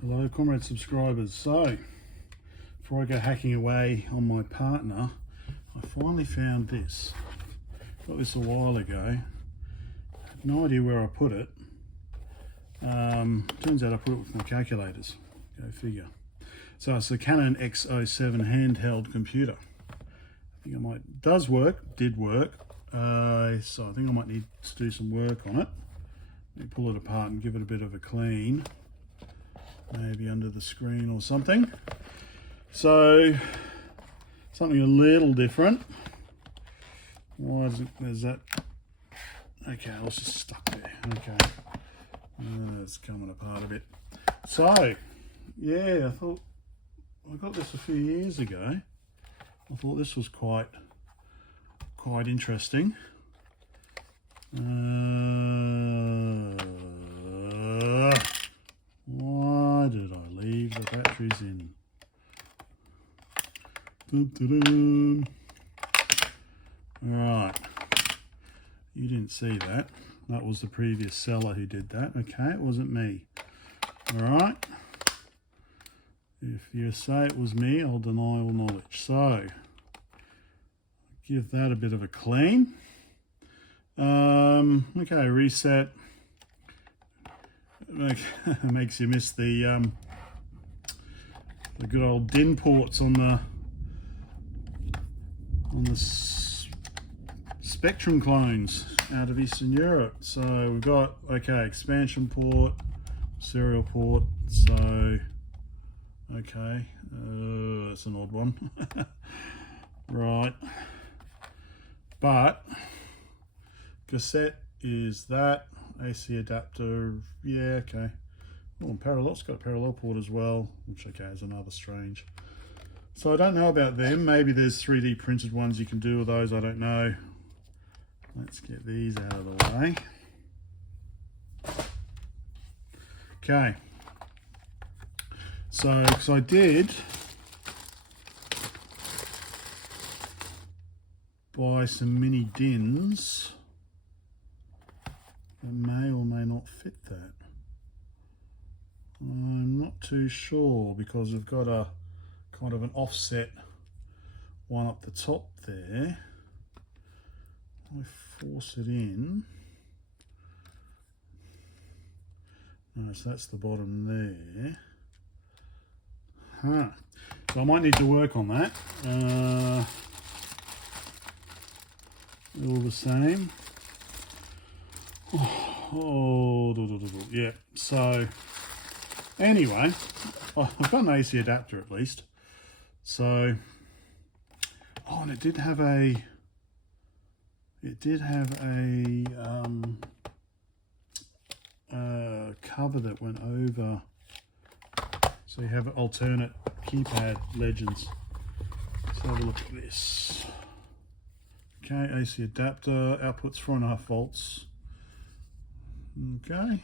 Hello comrade subscribers. So before I go hacking away on my partner, I finally found this. Got this a while ago. Had no idea where I put it. Turns out I put it with my calculators. Go figure. So it's the Canon X-07 handheld computer. I think did work. So I think I might need to do some work on it. Let me pull it apart and give it a bit of a clean. Maybe under the screen or something. So something a little different. Why is it, there's that? Okay, I was just stuck there. Okay, it's coming apart a bit. So yeah, I thought I got this a few years ago. I thought this was quite interesting. Why did I leave the batteries in? Dun, dun, dun. Right, you didn't see that. That was the previous seller who did that. Okay, it wasn't me. All right. If you say it was me, I'll deny all knowledge. So give that a bit of a clean. Okay, reset. Makes you miss the good old DIN ports on the Spectrum clones out of Eastern Europe. So we've got expansion port, serial port. So okay, that's an odd one. Right, but cassette is that. AC adapter, yeah, okay. Oh, and it's got a parallel port as well, which is another strange. So I don't know about them. Maybe there's 3D printed ones you can do with those, I don't know. Let's get these out of the way. Okay. So, because I did buy some mini DINs that may or may not fit that. I'm not too sure because we've got a kind of an offset one up the top there. I force it in. No, so that's the bottom there. Huh. So I might need to work on that. All the same. Yeah, so anyway, I've got an AC adapter at least. So, and it did have a cover that went over, so you have alternate keypad legends. Let's have a look at this. Okay, AC adapter, outputs 4.5 volts. Okay,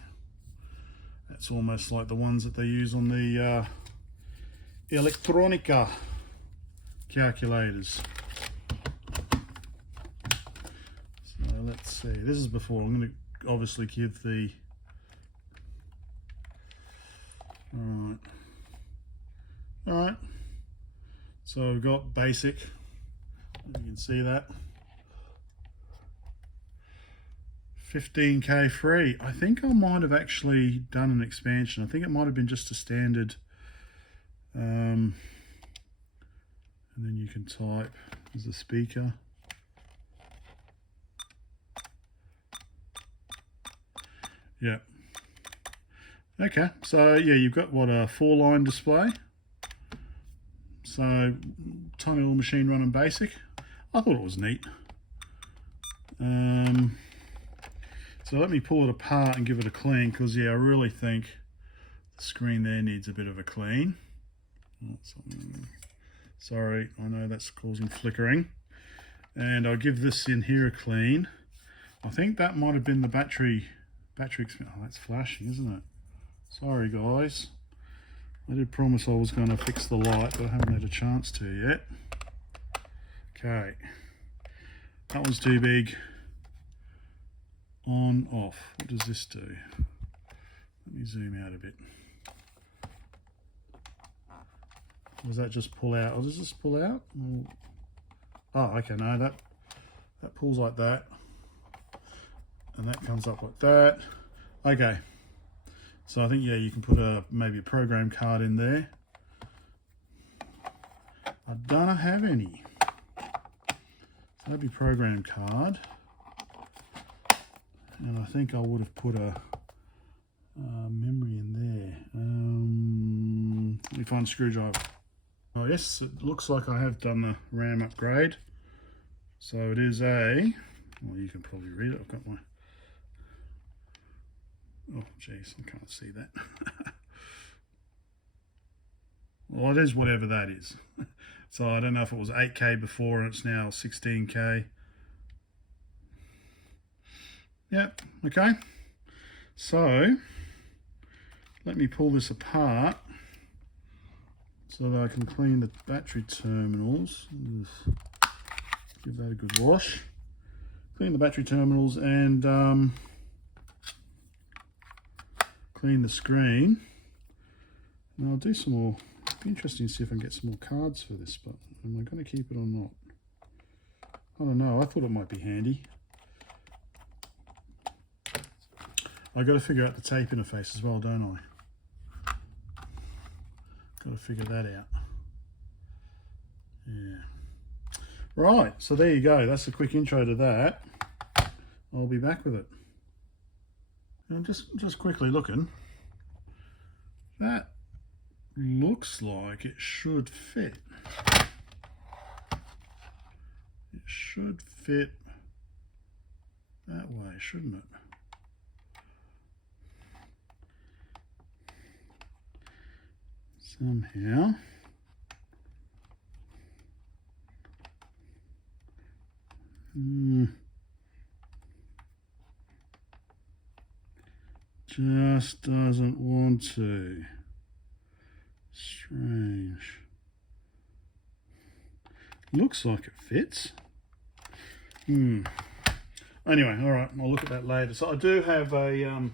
that's almost like the ones that they use on the Electronica calculators. So let's see, this is before. I'm going to obviously give the all right, so we've got basic, you can see that 15k free. I think I might have actually done an expansion. I think it might have been just a standard, and then you can type as a speaker. Yeah. Okay, so yeah, you've got what, a 4-line display. So tiny little machine running basic. I thought it was neat. So let me pull it apart and give it a clean, because yeah, I really think the screen there needs a bit of a clean. Sorry, I know that's causing flickering. And I'll give this in here a clean. I think that might have been the battery. Oh, that's flashing, isn't it? Sorry guys. I did promise I was going to fix the light, but I haven't had a chance to yet. Okay. That one's too big. On, off. What does this do? Let me zoom out a bit. does that just pull out? Or does this pull out? Oh, okay, no, that pulls like that. And that comes up like that. Okay. So I think, yeah, you can put maybe a program card in there. I don't have any. So that'd be program card. And I think I would have put a memory in there. Let me find a screwdriver. Oh yes, it looks like I have done the RAM upgrade. So it is well, you can probably read it. I've got my, oh geez, I can't see that. Well, it is whatever that is. So I don't know if it was 8K before and it's now 16K. Yep, okay. So let me pull this apart so that I can clean the battery terminals. Give that a good wash. Clean the battery terminals and clean the screen. And I'll do some more. It'd be interesting to see if I can get some more cards for this, but am I going to keep it or not? I don't know. I thought it might be handy. I've got to figure out the tape interface as well, don't I? Got to figure that out. Yeah. Right, so there you go. That's a quick intro to that. I'll be back with it. And just quickly looking. That looks like it should fit. It should fit that way, shouldn't it? Somehow. Just doesn't want to. Strange. Looks like it fits. Anyway, all right, I'll look at that later. So I do have a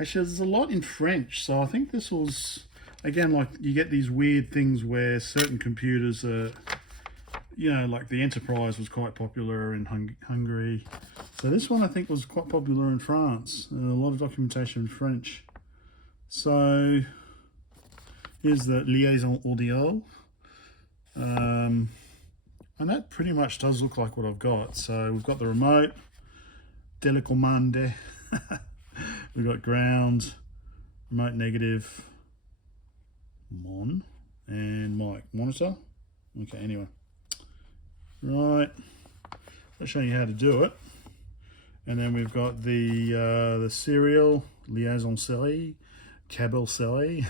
actually there's a lot in French, so I think this was, again, like you get these weird things where certain computers are, you know, like the Enterprise was quite popular in Hungary. So this one I think was quite popular in France. A lot of documentation in French. So here's the liaison audio. And that pretty much does look like what I've got. So we've got the remote, telecomande, we've got ground, remote negative, mon, and mic monitor. Okay, anyway. Right, I'll show you how to do it. And then we've got the serial, liaison série, câble série,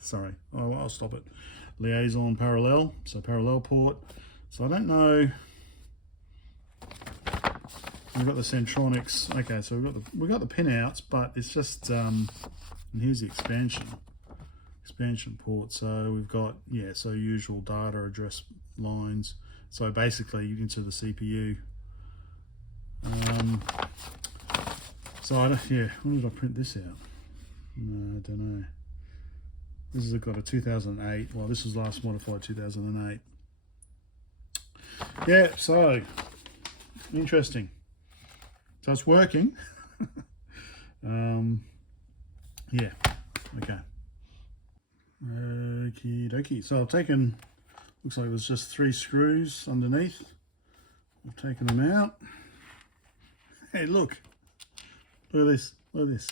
sorry, I'll stop it. Liaison parallel, so parallel port. So I don't know, we've got the Centronics. Okay, so we've got the pinouts, but it's just, and here's the expansion port. So we've got, yeah, so usual data address lines. So basically into the CPU. So I don't, yeah, when did I print this out? No, I don't know. This has got a 2008. Well, this was last modified 2008. Yeah, so interesting. So it's working. Yeah, okay. Okie dokie. So I've taken, looks like there's just 3 screws underneath. I've taken them out. Hey, look. Look at this. Look at this.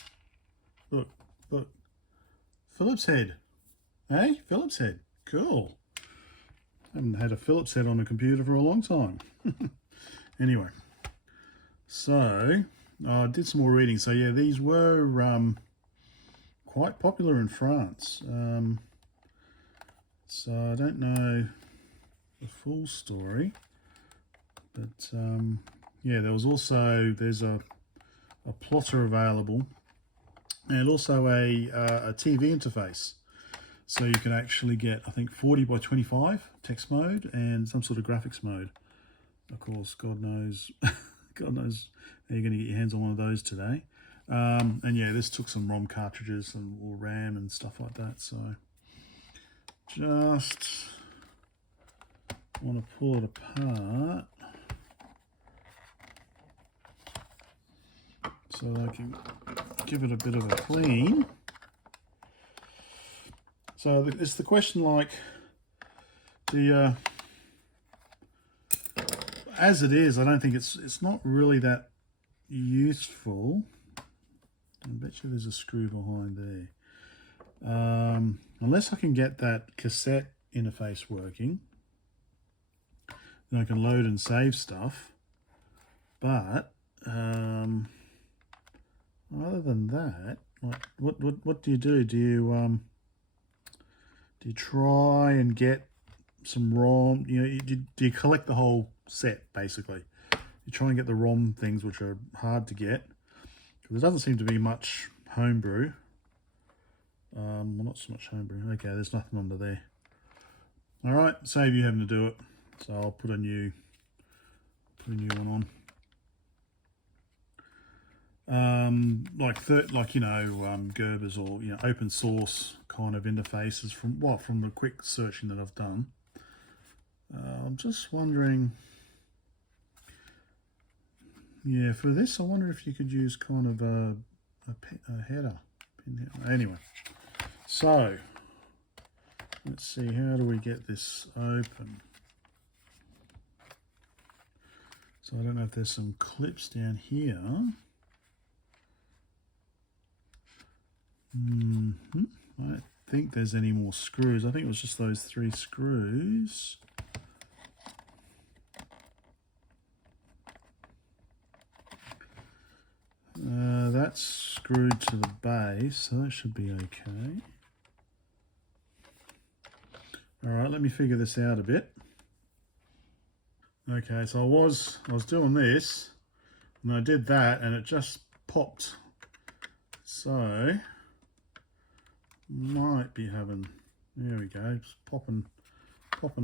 Look, look. Phillips head. Hey, Phillips head. Cool. Haven't had a Phillips head on a computer for a long time. Anyway. So, I did some more reading. So, yeah, these were quite popular in France. So, I don't know the full story. But, yeah, there was also, there's a plotter available, and also a TV interface. So you can actually get, I think, 40 by 25 text mode and some sort of graphics mode. Of course, God knows, God knows how you're going to get your hands on one of those today. And yeah, this took some ROM cartridges and or RAM and stuff like that. So just want to pull it apart so I can give it a bit of a clean. So it's the question, like, as it is, I don't think it's not really that useful. I bet you there's a screw behind there. Unless I can get that cassette interface working, then I can load and save stuff. But other than that, what do you do? Do you try and get some ROM? You know, do you collect the whole set basically? You try and get the ROM things, which are hard to get because there doesn't seem to be much homebrew. Well, not so much homebrew. Okay, there's nothing under there. All right, save you having to do it. So I'll put a new one on. Like you know, Gerber's or, you know, open source kind of interfaces from the quick searching that I've done. I'm just wondering. Yeah, for this, I wonder if you could use kind of a header. Anyway, so let's see, how do we get this open? So I don't know if there's some clips down here. I don't think there's any more screws. I think it was just those 3 screws. That's screwed to the base, so that should be okay. All right, let me figure this out a bit. Okay, so I was doing this, and I did that, and it just popped. So might be having, there we go, just popping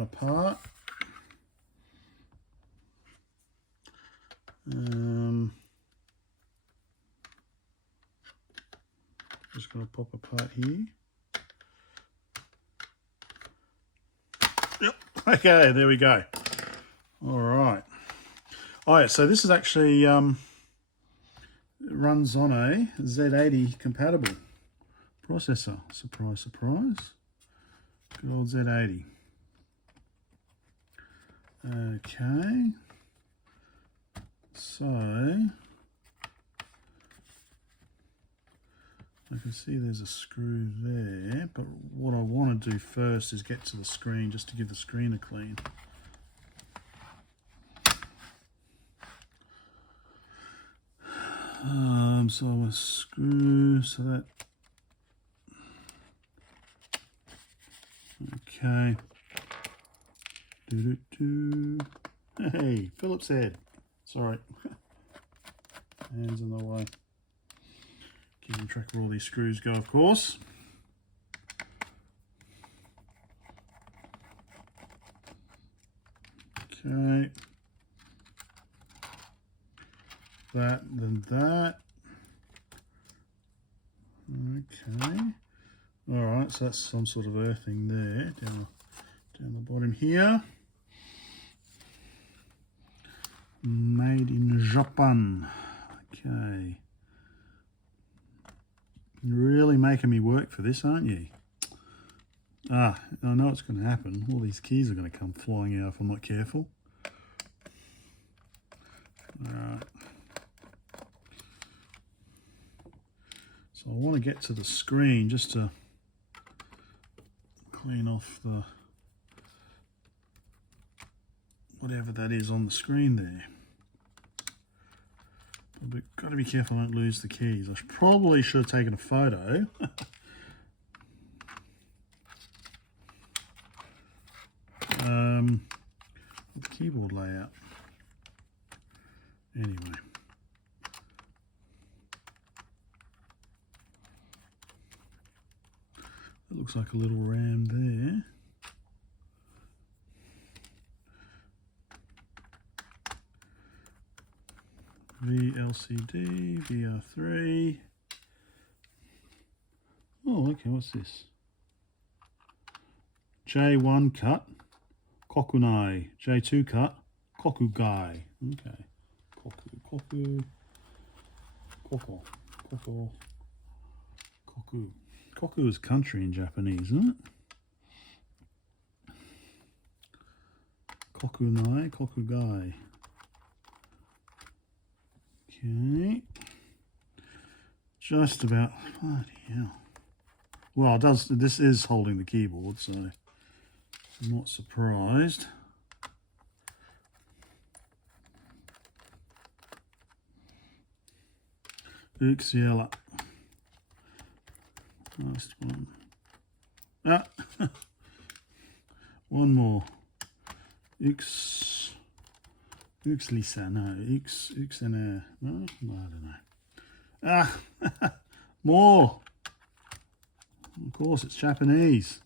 apart. Just going to pop apart here. Yep. Okay, there we go. All right. So this is actually runs on a Z80 compatible processor. Surprise, surprise. Good old Z80. Okay. So I can see there's a screw there, but what I want to do first is get to the screen, just to give the screen a clean. So a screw, so that, okay. Hey, Phillips head. Sorry. Hands in the way. Keeping track where all these screws go, of course. Okay. That, then that. Okay. All right, so that's some sort of earthing there down the bottom here. Made in Japan. Okay. You're really making me work for this, aren't you? I know what's going to happen. All these keys are going to come flying out if I'm not careful. All right. So I want to get to the screen just to clean off the whatever that is on the screen there. But got to be careful I don't lose the keys. I probably should have taken a photo. The keyboard layout. Anyway. It looks like a little RAM there. VLCD, VR3. Oh, okay, what's this? J1 cut, kokunai. J2 cut, kokugai. Okay. Koku. Koku is country in Japanese, isn't it? Kokunai, kokugai. Okay. Just about. Bloody hell. Well, this is holding the keyboard, so I'm not surprised. Uxiella. Last one. Ah! One more. Uxlisa, no. Uxener. No, I don't know. Ah! More! Of course, it's Japanese.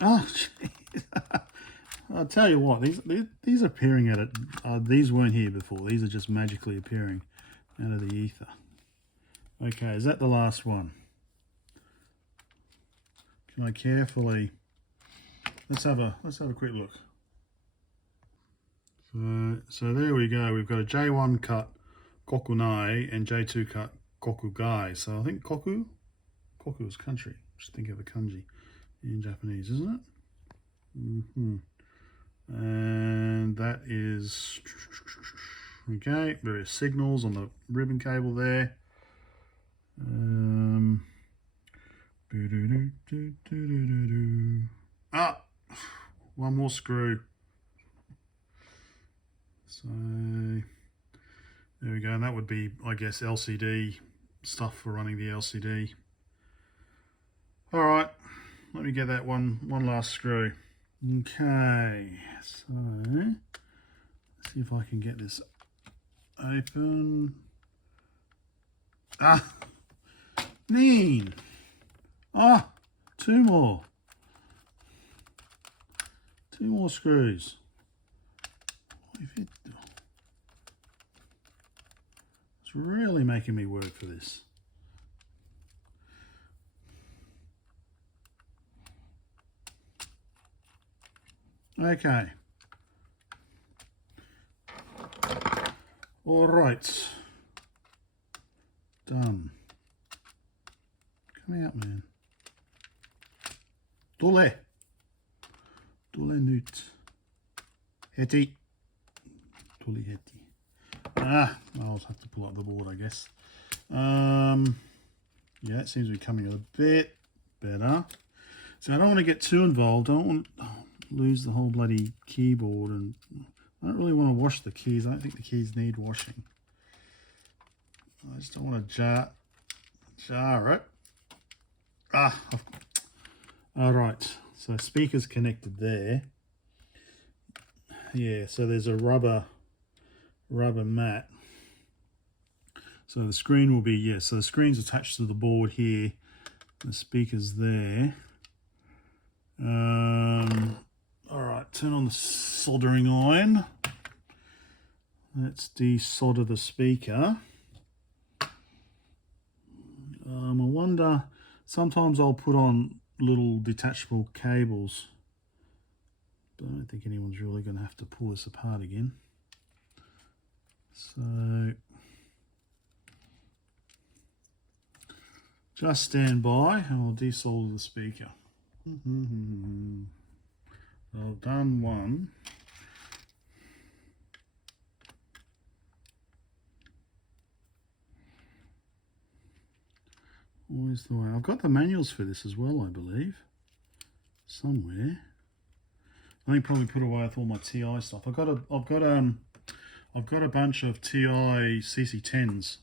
Oh, jeez. I'll tell you what, these are appearing at it. These weren't here before. These are just magically appearing out of the ether. Okay, is that the last one? Can I carefully? Let's have a quick look. So there we go. We've got a J1 cut kokunai and J2 cut kokugai. So I think koku is country. Just think of a kanji in Japanese, isn't it? And that is okay. Various signals on the ribbon cable there. One more screw. So there we go, and that would be, I guess, LCD stuff for running the LCD. All right, let me get that one last screw. Okay, so let's see if I can get this open. Ah, mean. Ah, two more screws. It's really making me work for this. Okay. All right. Done. Come out, man. Dole nut. Heti. Dole heti. I'll have to pull up the board, I guess. Yeah, it seems to be coming a bit better. So I don't want to get too involved. I don't want to lose the whole bloody keyboard, and I don't really want to wash the keys. I don't think the keys need washing. I just don't want to jar it. All right. So speaker's connected there. Yeah. So there's a rubber mat. So the screen will be so the screen's attached to the board here. The speaker's there. All right. Turn on the soldering iron. Let's desolder the speaker. I wonder, sometimes I'll put on little detachable cables, but I don't think anyone's really going to have to pull this apart again. So just stand by and I'll desolder the speaker. I've done one. Always the way. I've got the manuals for this as well, I believe, somewhere. I think probably put away with all my TI stuff. I've got a bunch of TI CC10s.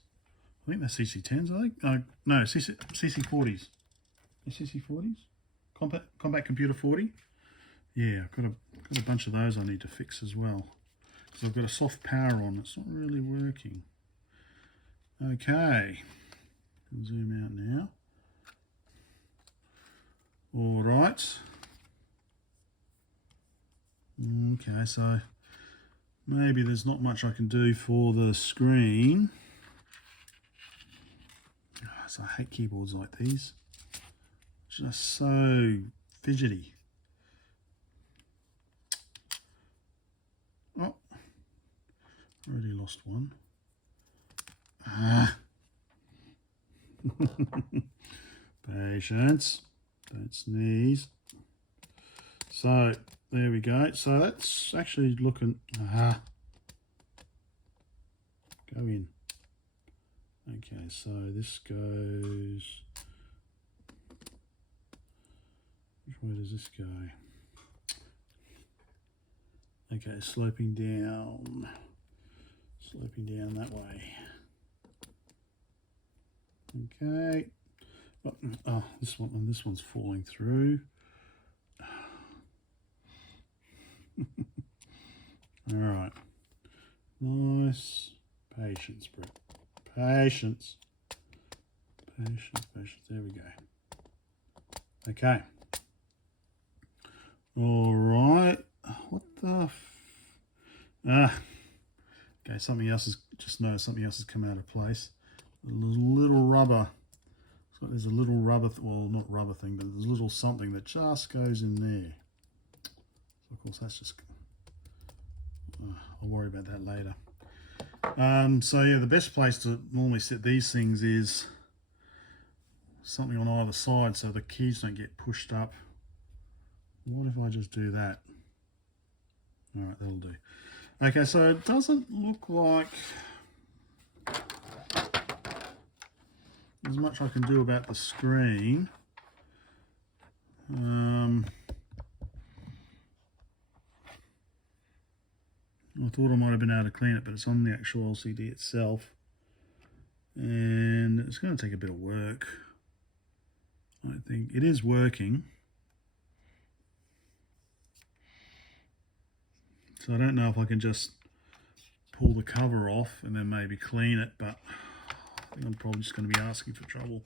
I think they're CC10s. I think no CC40s. CC40s. Compact Computer 40. Yeah, I've got a bunch of those I need to fix as well. So I've got a soft power on. It's not really working. Okay. Zoom out now. All right. Okay, so maybe there's not much I can do for the screen. So I hate keyboards like these. Just so fidgety. Oh, already lost one. Patience. Don't sneeze. So there we go. So that's actually looking. Go in. Okay, so this goes. Which way does this go? Okay, sloping down that way. Okay. Oh, this one and this one's falling through. All right. Nice. Patience, Brett. Patience. Patience. There we go. Okay. All right. What the? Okay. Something else has just noticed. Something else has come out of place. A little rubber. So there's a little rubber. Well, not rubber thing, but there's a little something that just goes in there. So of course that's just. I'll worry about that later. So yeah, the best place to normally set these things is something on either side so the keys don't get pushed up. What if I just do that? All right, that'll do. Okay, so it doesn't look like there's much I can do about the screen. I thought I might have been able to clean it, but it's on the actual LCD itself. And it's going to take a bit of work. I think it is working. So I don't know if I can just pull the cover off and then maybe clean it, but I think I'm probably just going to be asking for trouble.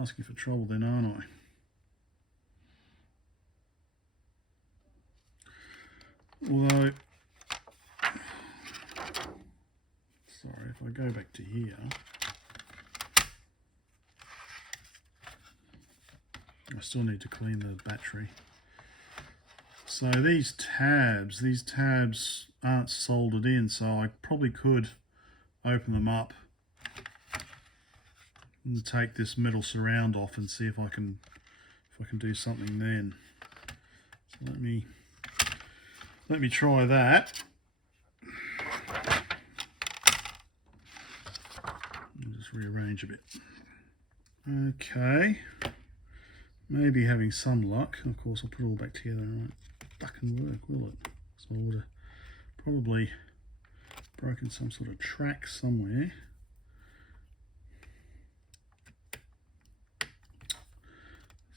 Asking for trouble then, aren't I? Although, sorry, if I go back to here, I still need to clean the battery. So these tabs aren't soldered in, so I probably could open them up and take this metal surround off and see if I can do something then. So let me try that. I'll just rearrange a bit. Okay. Maybe having some luck. Of course, I'll put it all back together. Right? That can work, will it? So I would have probably broken some sort of track somewhere.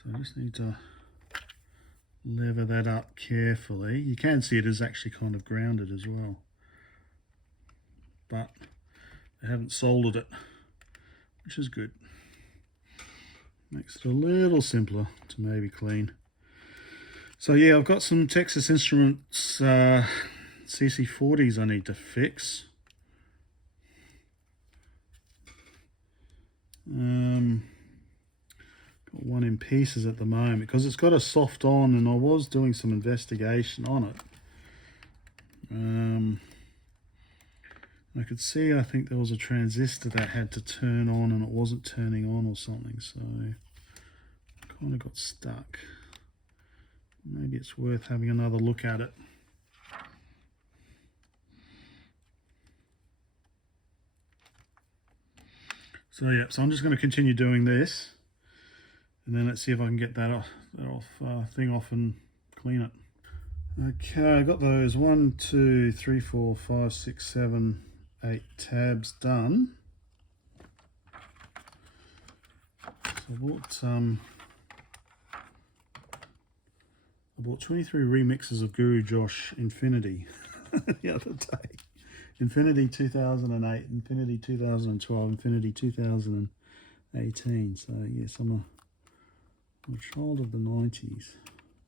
So I just need to lever that up carefully. You can see it is actually kind of grounded as well, but I haven't soldered it, which is good. Makes it a little simpler to maybe clean. So yeah, I've got some Texas Instruments CC40s I need to fix. Got one in pieces at the moment because it's got a soft on, and I was doing some investigation on it. I could see, I think there was a transistor that had to turn on and it wasn't turning on or something, so I kind of got stuck. Maybe it's worth having another look at it. So yeah, so I'm just going to continue doing this, and then let's see if I can get that thing off and clean it. Okay, I got those 1, 2, 3, 4, 5, 6, 7, 8 tabs done. So I bought 23 remixes of Guru Josh Infinity the other day. Infinity 2008, Infinity 2012, Infinity 2018. So yes, I'm a child of the 90s.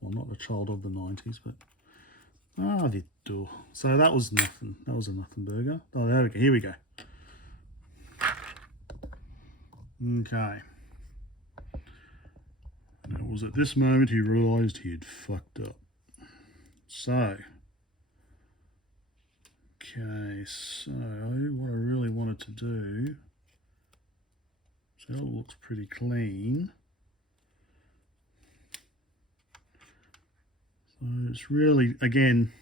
Well, not a child of the 90s, but vittu. So that was nothing. That was a nothing burger. Oh, there we go. Here we go. Okay. And it was at this moment he realised he had fucked up. So, okay, so what I really wanted to do, so it looks pretty clean. So it's really, again,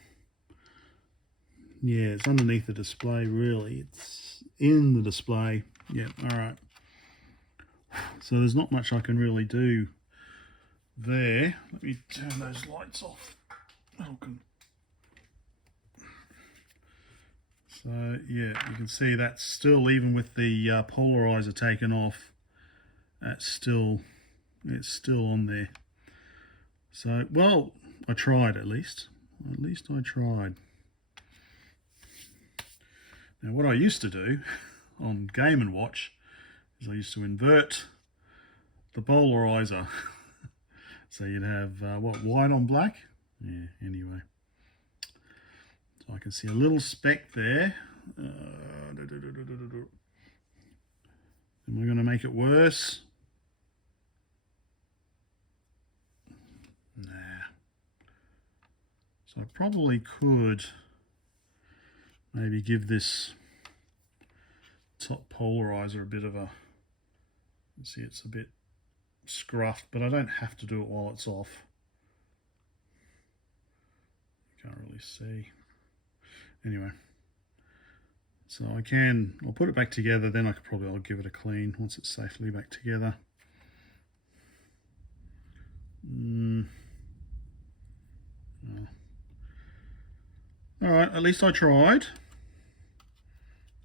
yeah, it's underneath the display really. It's in the display. Yeah, all right. So there's not much I can really do there. Let me turn those lights off. So yeah, you can see that's still, even with the polarizer taken off, it's still on there. So, well, I tried at least. At least I tried. Now what I used to do on Game & Watch is I used to invert the polarizer. So you'd have, what, white on black? Yeah, anyway. So I can see a little speck there. Am I going to make it worse? Nah. So I probably could maybe give this top polarizer a bit of a, see, it's a bit scruffed, but I don't have to do it while it's off. Can't really see. Anyway, so I'll put it back together, then I'll give it a clean once it's safely back together. All right, at least I tried.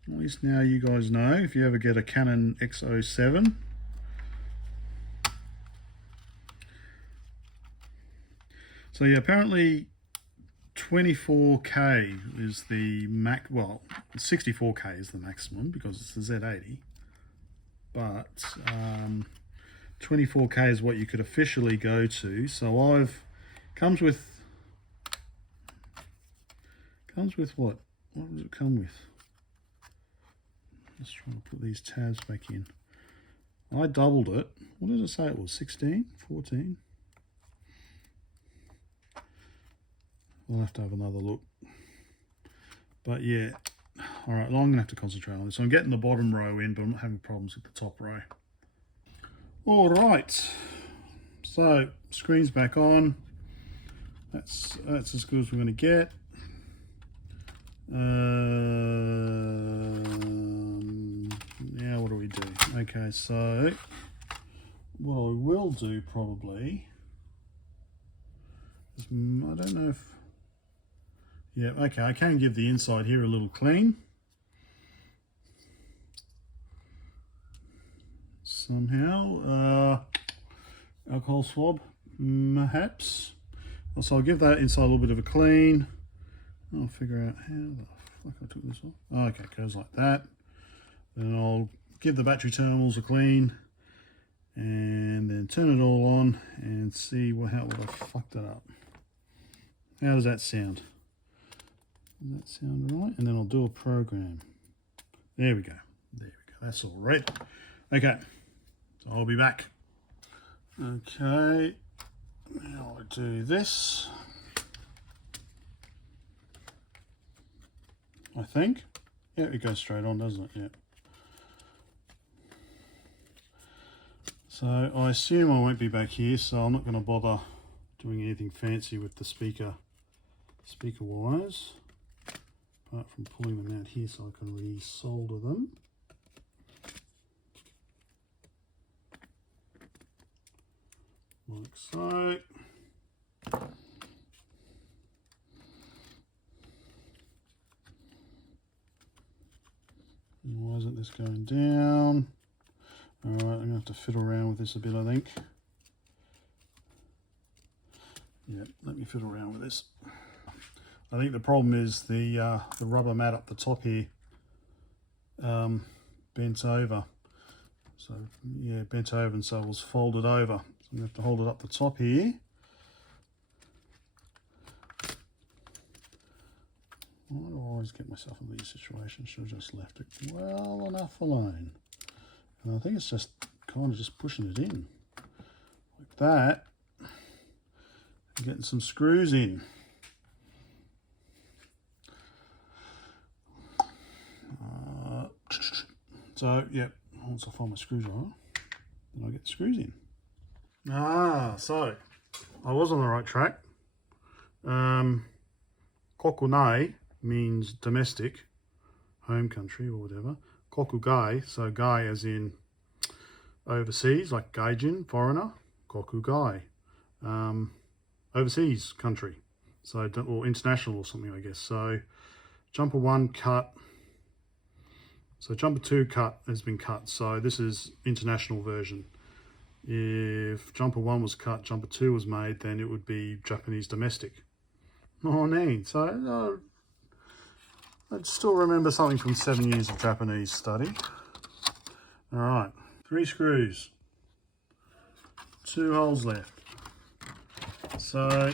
At least now you guys know, if you ever get a Canon X-07. So yeah, apparently 24K is the max, well, 64K is the maximum because it's the Z80. But 24K is what you could officially go to. So comes with what? What does it come with? Just trying to put these tabs back in. I doubled it. What does it say it was? 16? 14? I'll have to have another look. But yeah, all right, well, I'm gonna have to concentrate on this. So I'm getting the bottom row in, but I'm not having problems with the top row. All right, so screen's back on. That's as good as we're gonna get. Now what do we do? Okay, so what I will do probably is, I don't know if, yeah, okay, I can give the inside here a little clean. Somehow, alcohol swab, perhaps. So I'll give that inside a little bit of a clean. I'll figure out how the fuck I took this off. Oh, okay, it goes like that. Then I'll give the battery terminals a clean and then turn it all on and see how I fucked it up. How does that sound? Does that sound right? And then I'll do a program. There we go. There we go. That's all right. Okay, so I'll be back. Okay, now I do this. I think. Yeah, it goes straight on, doesn't it? Yeah. So I assume I won't be back here, so I'm not going to bother doing anything fancy with the speaker wires, apart from pulling them out here so I can re-solder them. Like so. Why isn't this going down? Alright, I'm going to have to fiddle around with this a bit, I think. Yeah, let me fiddle around with this. I think the problem is the rubber mat up the top here bent over. So, yeah, bent over, and so it was folded over. So I'm going to have to hold it up the top here. Why do I always get myself in these situations? Should have just left it well enough alone. And I think it's just kind of just pushing it in like that. And getting some screws in. So, yep, once I find my screwdriver, then I get the screws in. So I was on the right track. Kokunai means domestic, home country or whatever. Kokugai, so gai as in overseas, like gaijin, foreigner. Kokugai, overseas country, so or international or something, I guess. So jumper 1 cut. So jumper 2 cut has been cut. So this is international version. If jumper 1 was cut, jumper 2 was made, then it would be Japanese domestic. Oh, neat. So I still remember something from 7 years of Japanese study. All right, 3 screws, 2 holes left. So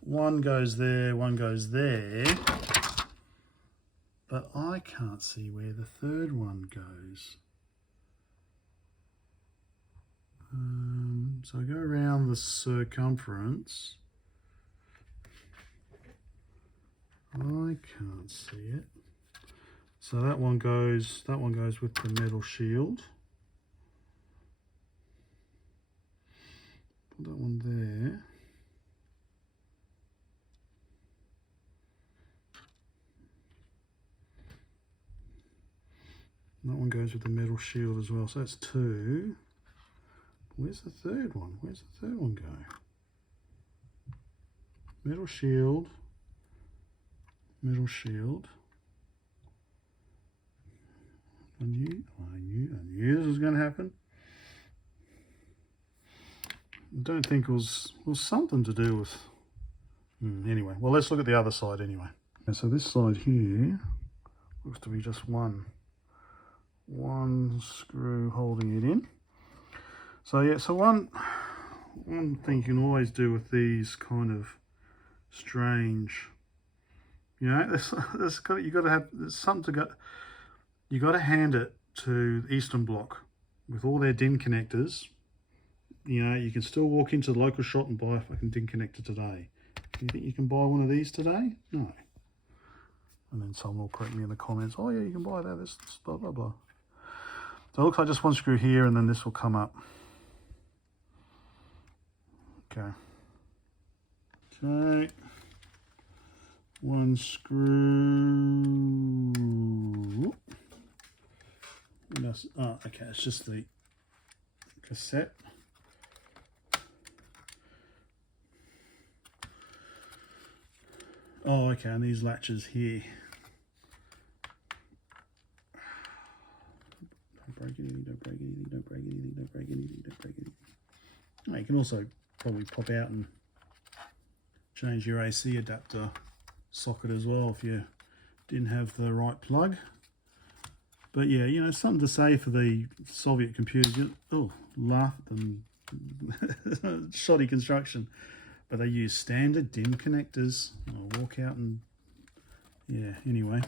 one goes there, one goes there. But I can't see where the third one goes. So I go around the circumference. I can't see it. So that one goes with the metal shield. Put that one there. That one goes with the metal shield as well, so that's 2. Where's the third one? Where's the third one go? Metal shield, metal shield. I knew this was going to happen. I don't think it was something to do with... Anyway, well, let's look at the other side anyway. And so this side here looks to be just one screw holding it in. So yeah, so one thing you can always do with these kind of strange, you know, you got to have something to go. You got to hand it to Eastern Bloc with all their DIN connectors. You know, you can still walk into the local shop and buy a fucking DIN connector today. Do you think you can buy one of these today? No. And then someone will correct me in the comments. Oh yeah, you can buy that. This blah blah blah. So it looks like just one screw here, and then this will come up. Okay. Okay. One screw. Oh, okay. It's just the cassette. Oh, okay. And these latches here. Don't break anything. Don't break anything. Don't break anything. Don't break anything. Don't break anything. Oh, you can also probably pop out and change your AC adapter socket as well if you didn't have the right plug. But yeah, you know, something to say for the Soviet computers. Laugh at them. Shoddy construction. But they use standard DIN connectors. I'll walk out and, yeah, anyway.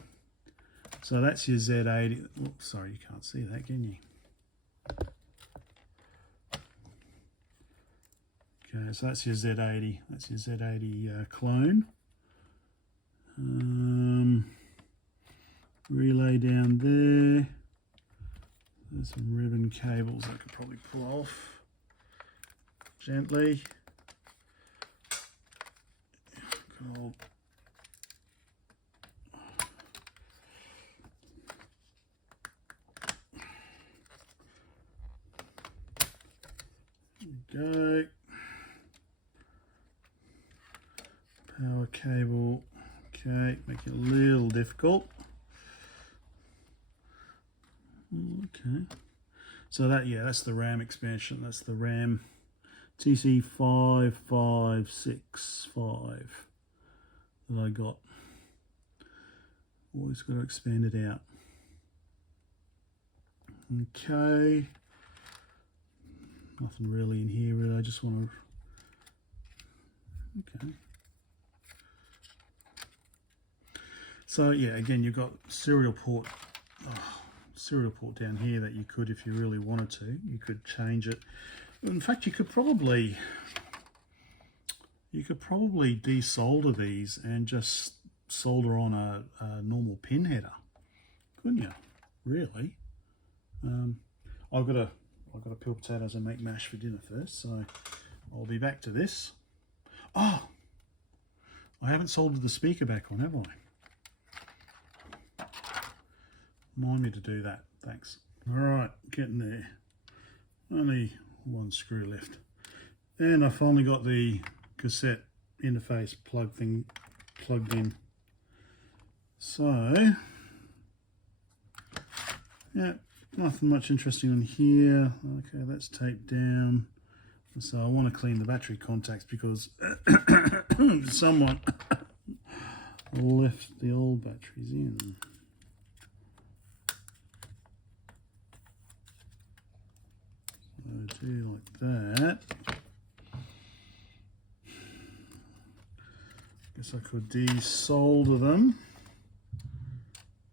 So that's your Z80. Oh, sorry, you can't see that, can you? Okay, so that's your Z80. That's your Z80 clone. Relay down there. There's some ribbon cables I could probably pull off gently. Cool. There we go. Power cable. Okay, make it a little difficult. Okay. So that, yeah, that's the RAM expansion. That's the RAM TCE 5565 that I got. Always got to expand it out. Okay. Nothing really in here, really. I just want to... Okay. So, yeah, again, you've got serial port. Oh, serial port down here that you could, if you really wanted to, you could change it. In fact, you could probably desolder these and just solder on a normal pin header, couldn't you? Really? I've got to peel potatoes and make mash for dinner first, so I'll be back to this. Oh, I haven't soldered the speaker back on, have I? Remind me to do that, thanks. All right, getting there. Only one screw left. And I finally got the cassette interface plug thing plugged in. So, yeah, nothing much interesting on here. Okay, that's taped down. So I want to clean the battery contacts because someone left the old batteries in. So do like that. Guess I could desolder them.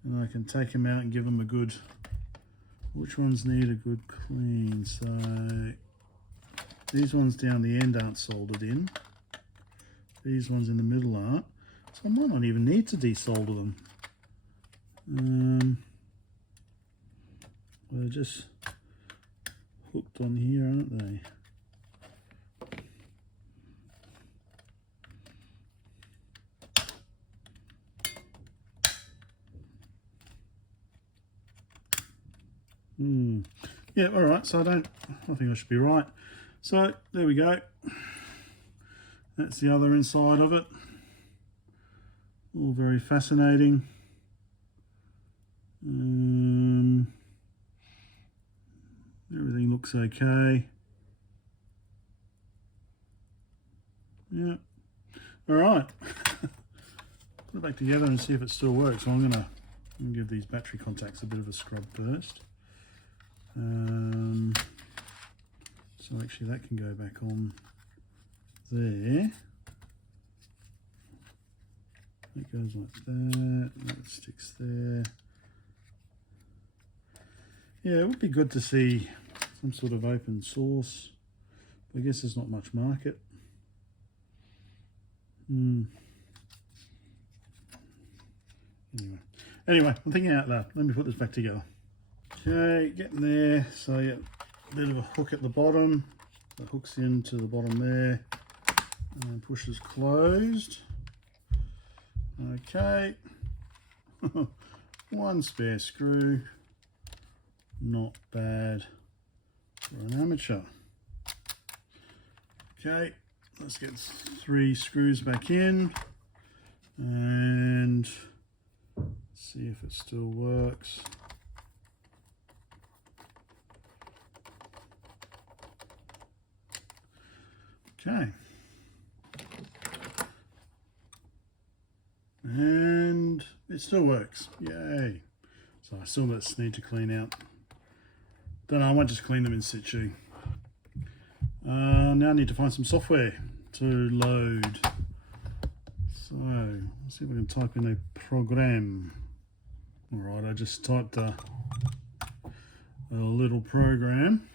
And I can take them out and give them a good, which ones need a good clean? So these ones down the end aren't soldered in. These ones in the middle aren't. So I might not even need to desolder them. They're just hooked on here, aren't they? Yeah, all right, so I think I should be right. So there we go. That's the other inside of it. All very fascinating. Everything looks okay. Yeah. All right. Put it back together and see if it still works. So I'm gonna give these battery contacts a bit of a scrub first. So actually that can go back on there. That goes like that, that sticks there. Yeah, it would be good to see some sort of open source. I guess there's not much market. Anyway, I'm thinking out loud. Let me put this back together. Okay, getting there. So yeah, a bit of a hook at the bottom that hooks into the bottom there and pushes closed. Okay, one spare screw, not bad for an amateur. Okay, let's get 3 screws back in and see if it still works. Okay, and it still works, yay. So I still need to clean out. Don't know, I might just clean them in situ. Now I need to find some software to load. So let's see if I can type in a program. All right, I just typed a little program.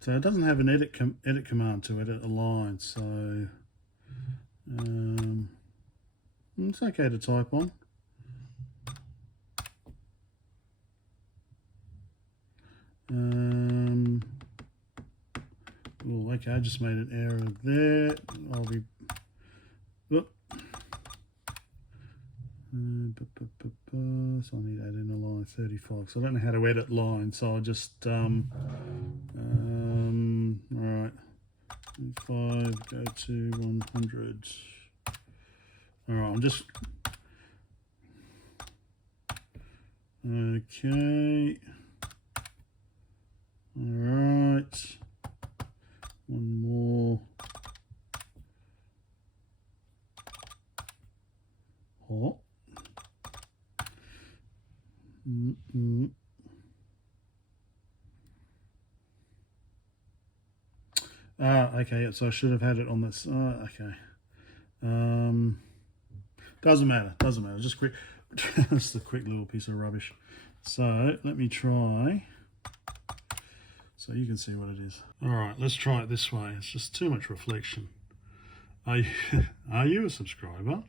So it doesn't have an edit command to edit a line, so it's okay to type on. Oh, okay, I just made an error there. I'll be. Whoop. So I need to add in a line 35. So I don't know how to edit lines, so I'll just all right, 5 go to 100. All right, I'm just okay. All right, one more. Hop. Okay, so I should have had it on this. Okay. Doesn't matter, just quick. Just a quick little piece of rubbish. So let me try, so you can see what it is. All right, let's try it this way. It's just too much reflection. Are you a subscriber?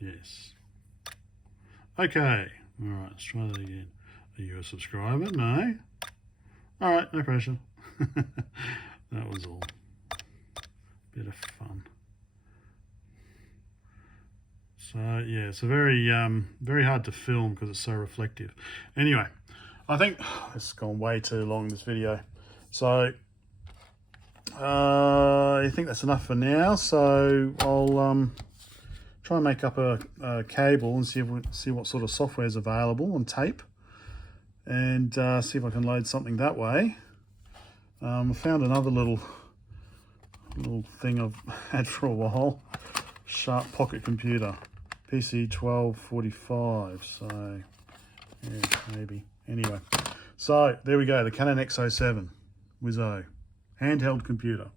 Yes. Okay. All right, let's try that again. Are you a subscriber? No. All right, no pressure. That was all. Bit of fun. So yeah, it's a very very hard to film because it's so reflective. Anyway, I think it's gone way too long, this video. So I think that's enough for now. So I'll try and make up a cable and see what sort of software is available on tape, and see if I can load something that way. I found another little thing I've had for a while. Sharp pocket computer, PC 1245. So yeah, maybe. Anyway, so there we go. The Canon X-07 Wizzo handheld computer.